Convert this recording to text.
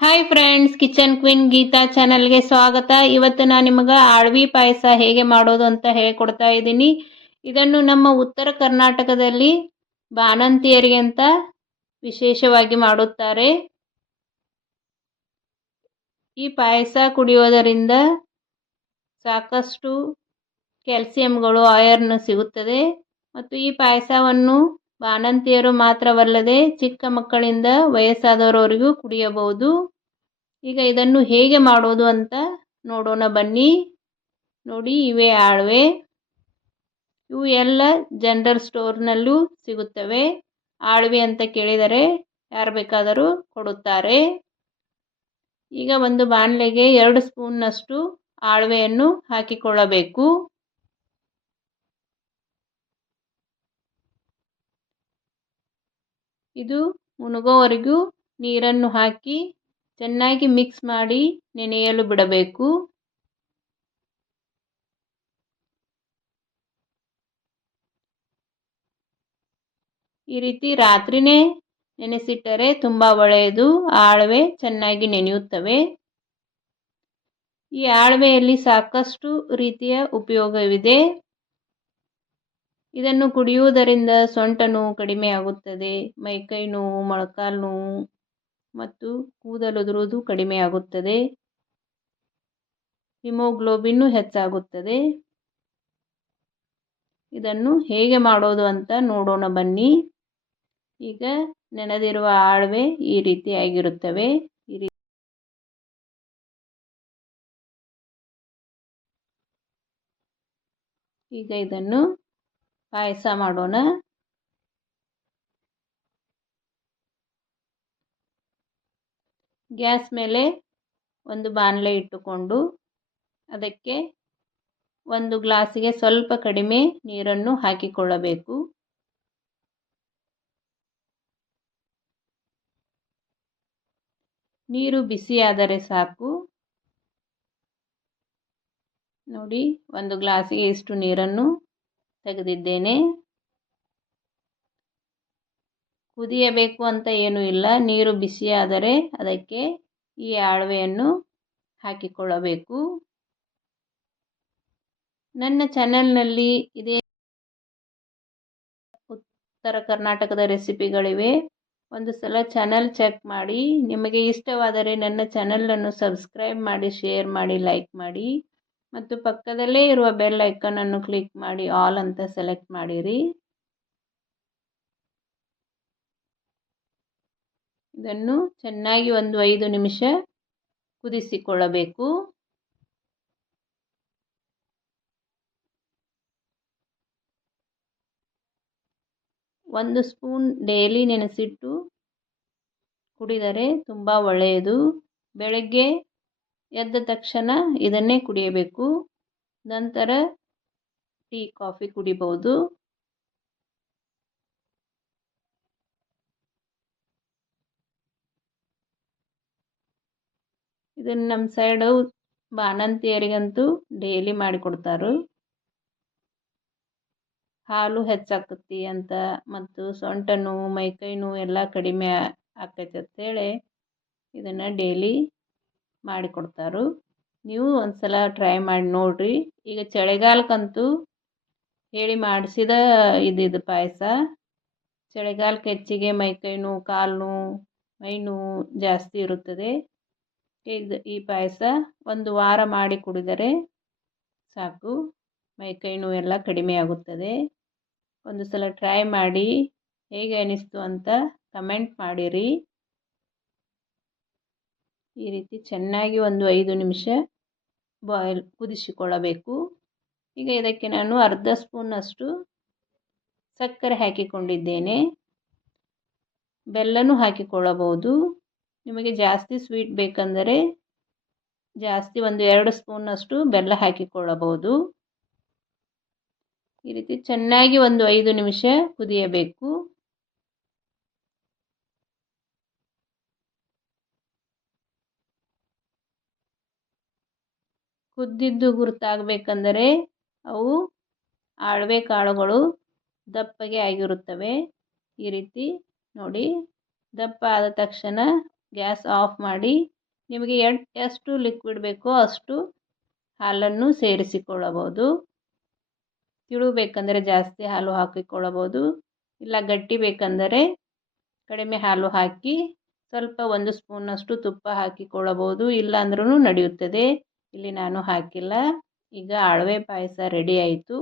Hi friends, kitchen queen Geeta ಚಾನಲ್ಗೆ ಸ್ವಾಗತ. ಇವತ್ತು ನಾನು ನಿಮಗೆ ಆಳ್ವಿ ಪಾಯಸ ಹೇಗೆ ಮಾಡೋದು ಅಂತ ಹೇಳ್ಕೊಡ್ತಾ ಇದ್ದೀನಿ. ಇದನ್ನು ನಮ್ಮ ಉತ್ತರ ಕರ್ನಾಟಕದಲ್ಲಿ ಬಾಣಂತಿಯರಿಗೆ ಅಂತ ವಿಶೇಷವಾಗಿ ಮಾಡುತ್ತಾರೆ. ಈ ಪಾಯಸ ಕುಡಿಯೋದರಿಂದ ಸಾಕಷ್ಟು ಕ್ಯಾಲ್ಸಿಯಂಗಳು, ಐರನ್ ಸಿಗುತ್ತದೆ. ಮತ್ತು ಈ ಪಾಯಸವನ್ನು ಬಾಣಂತಿಯರು ಮಾತ್ರವಲ್ಲದೆ ಚಿಕ್ಕ ಮಕ್ಕಳಿಂದ ವಯಸ್ಸಾದವರವರೆಗೂ ಕುಡಿಯಬಹುದು. ಈಗ ಇದನ್ನು ಹೇಗೆ ಮಾಡೋದು ಅಂತ ನೋಡೋಣ ಬನ್ನಿ. ನೋಡಿ, ಇವೇ ಆಳ್ವೆ. ಇವು ಎಲ್ಲ ಜನರಲ್ ಸ್ಟೋರ್ನಲ್ಲೂ ಸಿಗುತ್ತವೆ. ಆಳ್ವೆ ಅಂತ ಕೇಳಿದರೆ ಯಾರು ಬೇಕಾದರೂ ಕೊಡುತ್ತಾರೆ. ಈಗ ಒಂದು ಬಾಣಲೆಗೆ 2 ಸ್ಪೂನ್ನಷ್ಟು ಆಳ್ವೆಯನ್ನು ಹಾಕಿಕೊಳ್ಳಬೇಕು. ಇದು ಮುಳುಗೋವರೆಗೂ ನೀರನ್ನು ಹಾಕಿ ಚೆನ್ನಾಗಿ ಮಿಕ್ಸ್ ಮಾಡಿ ನೆನೆಯಲು ಬಿಡಬೇಕು. ಈ ರೀತಿ ರಾತ್ರಿನೇ ನೆನೆಸಿಟ್ಟರೆ ತುಂಬ ಒಳ್ಳೆಯದು. ಆಳ್ವೆ ಚೆನ್ನಾಗಿ ನೆನೆಯುತ್ತವೆ. ಈ ಆಳ್ವೆಯಲ್ಲಿ ಸಾಕಷ್ಟು ರೀತಿಯ ಉಪಯೋಗವಿದೆ. ಇದನ್ನು ಕುಡಿಯುವುದರಿಂದ ಸೊಂಟ ನೋವು ಕಡಿಮೆ ಆಗುತ್ತದೆ, ಮೈಕೈ ನೋವು, ಮೊಳಕಾಲು ನೋವು ಮತ್ತು ಕೂದಲುದುರುವುದು ಕಡಿಮೆ ಆಗುತ್ತದೆ, ಹಿಮೋಗ್ಲೋಬಿನ್ ಹೆಚ್ಚಾಗುತ್ತದೆ. ಇದನ್ನು ಹೇಗೆ ಮಾಡೋದು ಅಂತ ನೋಡೋಣ ಬನ್ನಿ. ಈಗ ನೆನೆದಿರುವ ಆಳ್ವೆ ಈ ರೀತಿಯಾಗಿರುತ್ತವೆ. ಈಗ ಇದನ್ನು ಪಾಯಸ ಮಾಡೋಣ. ಗ್ಯಾಸ್ ಮೇಲೆ ಒಂದು ಬಾಣಲೆ ಇಟ್ಟುಕೊಂಡು ಅದಕ್ಕೆ 1 ಗ್ಲಾಸಿಗೆ ಸ್ವಲ್ಪ ಕಡಿಮೆ ನೀರನ್ನು ಹಾಕಿಕೊಳ್ಳಬೇಕು. ನೀರು ಬಿಸಿಯಾದರೆ ಸಾಕು. ನೋಡಿ, 1 ಗ್ಲಾಸಿಗೆ ಇಷ್ಟು ನೀರನ್ನು ತೆಗೆದಿದ್ದೇನೆ. ಕುದಿಯಬೇಕು ಅಂತ ಏನೂ ಇಲ್ಲ. ನೀರು ಬಿಸಿಯಾದರೆ ಅದಕ್ಕೆ ಈ ಆಳ್ವೆಯನ್ನು ಹಾಕಿಕೊಳ್ಳಬೇಕು. ನನ್ನ ಚಾನೆಲ್ನಲ್ಲಿ ಇದೇ ಉತ್ತರ ಕರ್ನಾಟಕದ ರೆಸಿಪಿಗಳಿವೆ. ಒಂದು ಸಲ ಚಾನಲ್ ಚೆಕ್ ಮಾಡಿ. ನಿಮಗೆ ಇಷ್ಟವಾದರೆ ನನ್ನ ಚಾನಲನ್ನು ಸಬ್ಸ್ಕ್ರೈಬ್ ಮಾಡಿ, ಶೇರ್ ಮಾಡಿ, ಲೈಕ್ ಮಾಡಿ ಮತ್ತು ಪಕ್ಕದಲ್ಲೇ ಇರುವ ಬೆಲ್ ಐಕನನ್ನು ಕ್ಲಿಕ್ ಮಾಡಿ ಆಲ್ ಅಂತ ಸೆಲೆಕ್ಟ್ ಮಾಡಿರಿ. ಇದನ್ನು ಚೆನ್ನಾಗಿ ಒಂದು 5 ನಿಮಿಷ ಕುದಿಸಿಕೊಳ್ಳಬೇಕು. ಒಂದು ಸ್ಪೂನ್ ಡೈಲಿ ನೆನೆಸಿಟ್ಟು ಕುಡಿದರೆ ತುಂಬ ಒಳ್ಳೆಯದು. ಬೆಳಗ್ಗೆ ಎದ್ದ ತಕ್ಷಣ ಇದನ್ನೇ ಕುಡಿಯಬೇಕು. ನಂತರ ಟೀ, ಕಾಫಿ ಕುಡಿಬಹುದು. ಇದನ್ನು ನಮ್ಮ ಸೈಡು ಬಾಣಂತಿಯರಿಗಂತೂ ಡೈಲಿ ಮಾಡಿಕೊಡ್ತಾರೆ. ಹಾಲು ಹೆಚ್ಚಾಕತಿ ಅಂತ ಮತ್ತು ಸೊಂಟ ನೋವು, ಮೈಕೈ ನೋವು ಎಲ್ಲ ಕಡಿಮೆ ಆಕೈತೆ ಅಂತೇಳಿ ಇದನ್ನು ಡೈಲಿ ಮಾಡಿಕೊಡ್ತಾರೆ. ನೀವು ಒಂದು ಸಲ ಟ್ರೈ ಮಾಡಿ ನೋಡಿರಿ. ಈಗ ಚಳಿಗಾಲಕ್ಕಂತೂ ಹೇಳಿ ಮಾಡಿಸಿದ ಇದು ಪಾಯಸ. ಚಳಿಗಾಲಕ್ಕೆ ಹೆಚ್ಚಿಗೆ ಮೈಕೈ ನೋವು, ಕಾಲು ನೋವು, ಮೈ ನೋವು ಜಾಸ್ತಿ ಇರುತ್ತದೆ. ಈ ಪಾಯಸ 1 ವಾರ ಮಾಡಿ ಕುಡಿದರೆ ಸಾಕು, ಮೈಕೈ ನೋವು ಎಲ್ಲ ಕಡಿಮೆ ಆಗುತ್ತದೆ. ಒಂದು ಸಲ ಟ್ರೈ ಮಾಡಿ ಹೇಗೆ ಅನಿಸ್ತು ಅಂತ ಕಮೆಂಟ್ ಮಾಡಿರಿ. ಈ ರೀತಿ ಚೆನ್ನಾಗಿ ಒಂದು 5 ನಿಮಿಷ ಕುದಿಸಿಕೊಳ್ಳಬೇಕು. ಈಗ ಇದಕ್ಕೆ ನಾನು ಅರ್ಧ ಸ್ಪೂನ್ನಷ್ಟು ಸಕ್ಕರೆ ಹಾಕಿಕೊಂಡಿದ್ದೇನೆ. ಬೆಲ್ಲನೂ ಹಾಕಿಕೊಳ್ಳಬಹುದು. ನಿಮಗೆ ಜಾಸ್ತಿ ಸ್ವೀಟ್ ಬೇಕೆಂದರೆ ಜಾಸ್ತಿ ಒಂದು 2 ಸ್ಪೂನ್ನಷ್ಟು ಬೆಲ್ಲ ಹಾಕಿಕೊಳ್ಳಬಹುದು. ಈ ರೀತಿ ಚೆನ್ನಾಗಿ ಒಂದು 5 ನಿಮಿಷ ಕುದಿಯಬೇಕು. ಕುದ್ದಿದ್ದು ಗುರುತಾಗಬೇಕೆಂದರೆ ಅವು ಆಳ್ವೆ ಕಾಳುಗಳು ದಪ್ಪಗೆ ಆಗಿರುತ್ತವೆ. ಈ ರೀತಿ ನೋಡಿ, ದಪ್ಪ ಆದ ತಕ್ಷಣ ಗ್ಯಾಸ್ ಆಫ್ ಮಾಡಿ ನಿಮಗೆ ಎಷ್ಟು ಲಿಕ್ವಿಡ್ ಬೇಕೋ ಅಷ್ಟು ಹಾಲನ್ನು ಸೇರಿಸಿಕೊಳ್ಳಬಹುದು. ತಿಳು ಬೇಕಂದರೆ ಜಾಸ್ತಿ ಹಾಲು ಹಾಕಿಕೊಳ್ಳಬಹುದು, ಇಲ್ಲ ಗಟ್ಟಿ ಬೇಕಂದರೆ ಕಡಿಮೆ ಹಾಲು ಹಾಕಿ ಸ್ವಲ್ಪ 1 ಸ್ಪೂನಷ್ಟು ತುಪ್ಪ ಹಾಕಿಕೊಳ್ಳಬಹುದು, ಇಲ್ಲಾಂದ್ರೂ ನಡೆಯುತ್ತದೆ. ಇಲ್ಲಿ ನಾನು ಹಾಕಿಲ್ಲ. ಈಗ ಅಳವೆ ಪಾಯಸ ರೆಡಿ ಆಯಿತು.